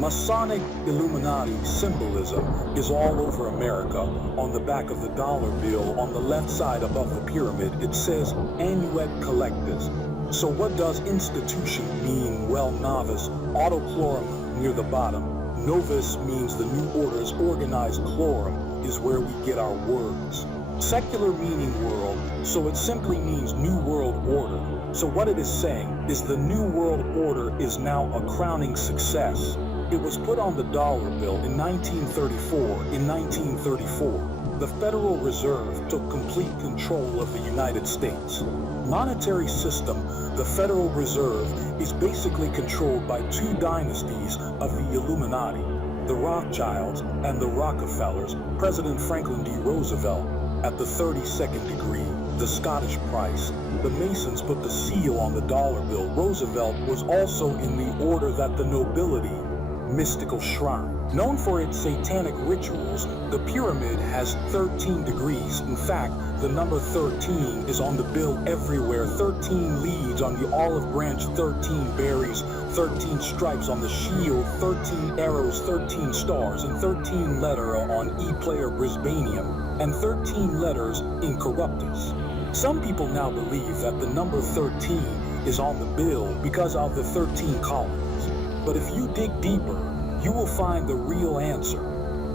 Masonic Illuminati symbolism is all over America. On the back of the dollar bill, on the left side above the pyramid, it says Annuet Collectus. So what does institution mean? Well, novice, autochlorum near the bottom. Novus means the new orders, organized chlorum is where we get our words. Secular meaning world, so it simply means new world order. So what it is saying is the new world order is now a crowning success. It was put on the dollar bill in 1934. In 1934, the Federal Reserve took complete control of the United States. Monetary system, the Federal Reserve, is basically controlled by two dynasties of the Illuminati, the Rothschilds and the Rockefellers. President Franklin D. Roosevelt at the 32nd degree, the Scottish price. The Masons put the seal on the dollar bill. Roosevelt was also in the order that the nobility mystical shrine. Known for its satanic rituals, the pyramid has 13 degrees. In fact, the number 13 is on the bill everywhere. 13 leaves on the olive branch, 13 berries, 13 stripes on the shield, 13 arrows, 13 stars, and 13 letter on E-player Brisbanium, and 13 letters in Corruptus. Some people now believe that the number 13 is on the bill because of the 13 colonies. But if you dig deeper, you will find the real answer.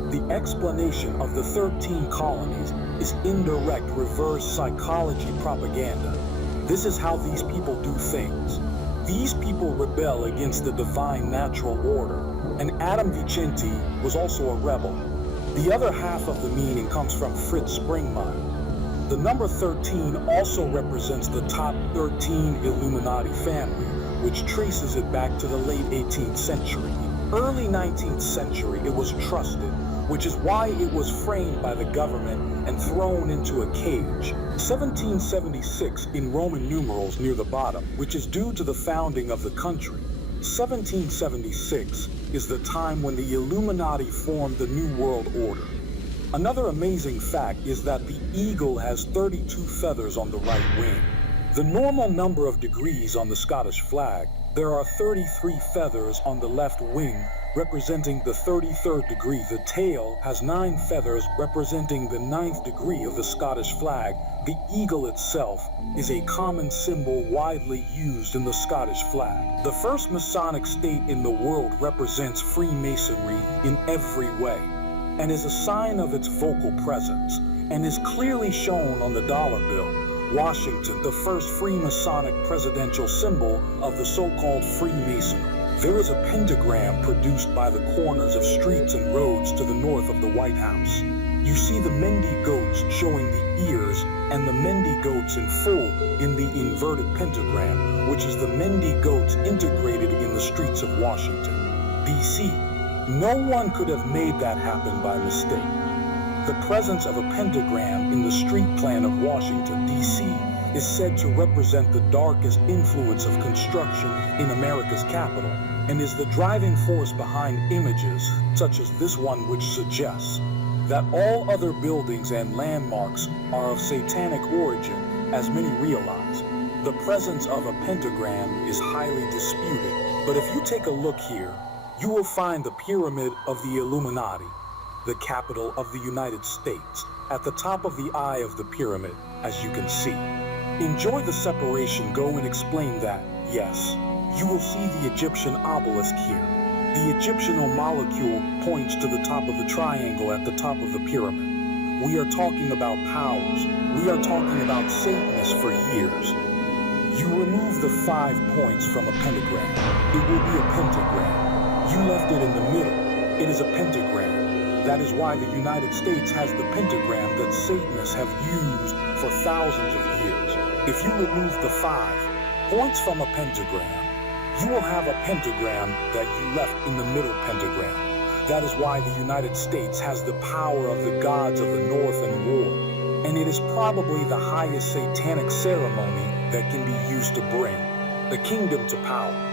The explanation of the 13 colonies is indirect reverse psychology propaganda. This is how these people do things. These people rebel against the divine natural order, and Adam Vicente was also a rebel. The other half of the meaning comes from Fritz Springmeyer. The number 13 also represents the top 13 Illuminati family, which traces it back to the late 18th century. Early 19th century, it was trusted, which is why it was framed by the government and thrown into a cage. 1776 in Roman numerals near the bottom, which is due to the founding of the country. 1776 is the time when the Illuminati formed the New World Order. Another amazing fact is that the eagle has 32 feathers on the right wing. The normal number of degrees on the Scottish flag, there are 33 feathers on the left wing, representing the 33rd degree. The tail has 9 feathers representing the 9th degree of the Scottish flag. The eagle itself is a common symbol widely used in the Scottish flag. The first Masonic state in the world represents Freemasonry in every way, and is a sign of its vocal presence, and is clearly shown on the dollar bill. Washington, the first Freemasonic presidential symbol of the so-called Freemasonry. There is a pentagram produced by the corners of streets and roads to the north of the White House. You see the Mendy goats showing the ears and the Mendy goats in full in the inverted pentagram, which is the Mendy goats integrated in the streets of Washington, D.C. No one could have made that happen by mistake. The presence of a pentagram in the street plan of Washington, D.C. is said to represent the darkest influence of construction in America's capital, and is the driving force behind images such as this one, which suggests that all other buildings and landmarks are of satanic origin, as many realize. The presence of a pentagram is highly disputed, but if you take a look here, you will find the Pyramid of the Illuminati, the capital of the United States, at the top of the eye of the pyramid, as you can see. Enjoy the separation, go and explain that. Yes, you will see the Egyptian obelisk here. The Egyptian molecule points to the top of the triangle at the top of the pyramid. We are talking about powers. We are talking about Satanists for years. You remove the 5 points from a pentagram, it will be a pentagram. You left it in the middle, it is a pentagram. That is why the United States has the pentagram that Satanists have used for thousands of years. If you remove the 5 points from a pentagram, you will have a pentagram that you left in the middle pentagram. That is why the United States has the power of the gods of the North and war. And it is probably the highest satanic ceremony that can be used to bring the kingdom to power.